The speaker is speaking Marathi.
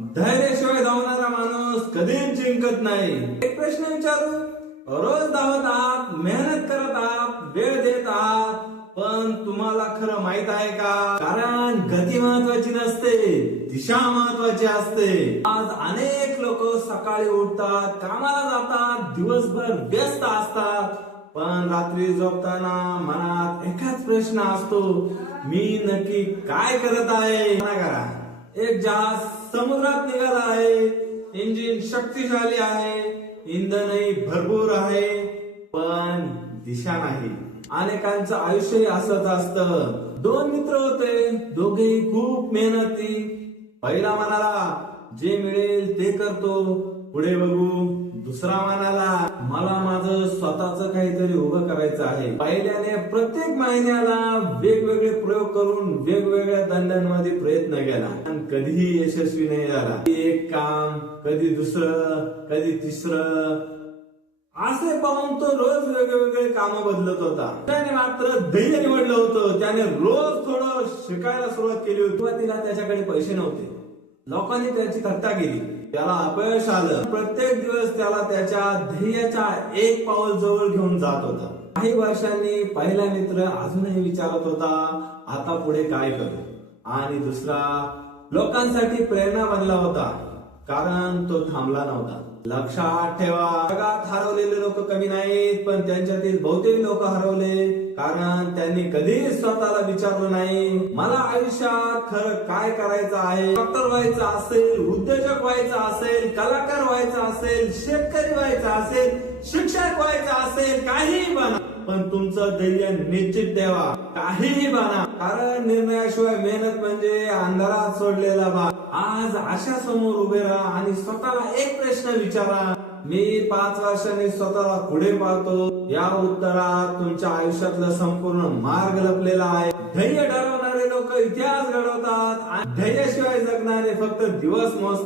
धैर्याशिवाय धावणारा माणूस कधीच जिंकत नाही. एक प्रश्न विचारू, रोज धावत आहात, मेहनत करत आहात, वेळ देत आहात, पण तुम्हाला खरं माहित आहे का? कारण गती महत्वाची नसते, दिशा महत्वाची असते. आज अनेक लोक सकाळी उठतात, कामाला जातात, दिवसभर व्यस्त असतात, पण रात्री झोपताना मनात एकच प्रश्न असतो, मी नक्की काय करत आहे? करा, एक जहाज समुद्रात निघाला आहे, इंजिन शक्तिशाली आहे, इंधनही भरपूर आहे, पण दिशा नाही. अनेकांचं आयुष्य असंच असतं. दोन मित्र होते, दोघेही खूप मेहनती. पहिला म्हणाला, जे मिळेल ते करतो, पुढे बघू. दुसरा म्हणाला, मला माझं स्वतःच काहीतरी उभं करायचं आहे. पहिल्याने प्रत्येक महिन्याला वेगवेगळे प्रयोग करून वेगवेगळ्या धंद्यांमध्ये प्रयत्न केला, पण कधीही यशस्वी नाही झाला. एक काम, कधी दुसरं, कधी तिसरं, असे पाहून तो रोज वेगवेगळे काम बदलत होता. त्याने मात्र धैर्य निवडलं होतं. त्याने रोज थोडं शिकायला सुरुवात केली होती. सुरुवातीला त्याच्याकडे पैसे नव्हते, लोकांनी त्याची थट्टा केली, त्याला अपयश आलं. प्रत्येक दिवस त्याला त्याच्या ध्येयाच्या एक पाऊल जवळ घेऊन जात होता. काही वर्षांनी पहिला मित्र अजूनही विचारत होता, आता पुढे काय करू? आणि दुसरा लोकांसाठी प्रेरणा बनला होता, कारण तो थांबला नव्हता. लक्षात ठेवा, जगात हरवलेले लोक कमी नाहीत, पण त्यांच्यातील बहुतेक लोक हरवले कारण त्यांनी कधीच स्वतःला विचारलं नाही, मला आयुष्यात खरं काय करायचं आहे? डॉक्टर व्हायचं असेल, उद्योजक व्हायचं असेल, कलाकार व्हायचं असेल, शेतकरी व्हायचं असेल, शिक्षक व्हायचं असेल, काहीही बना, पण तुमचं धैर्य निश्चित ठेवा. काहीही बना, कारण निर्णयाशिवाय मेहनत म्हणजे अंधारात सोडलेला भाग. आज आशा समोर उभे राहा आणि स्वतःला एक प्रश्न विचारा, मी 5 वर्षांनी स्वतःला पुढे पाहतो. या उत्तरात तुमच्या आयुष्यातला संपूर्ण मार्ग लपलेला आहे. धैर्य ठरवणारे लोक इतिहास घडवतात आणि धैर्याशिवाय जगणारे फक्त दिवस मोजतात.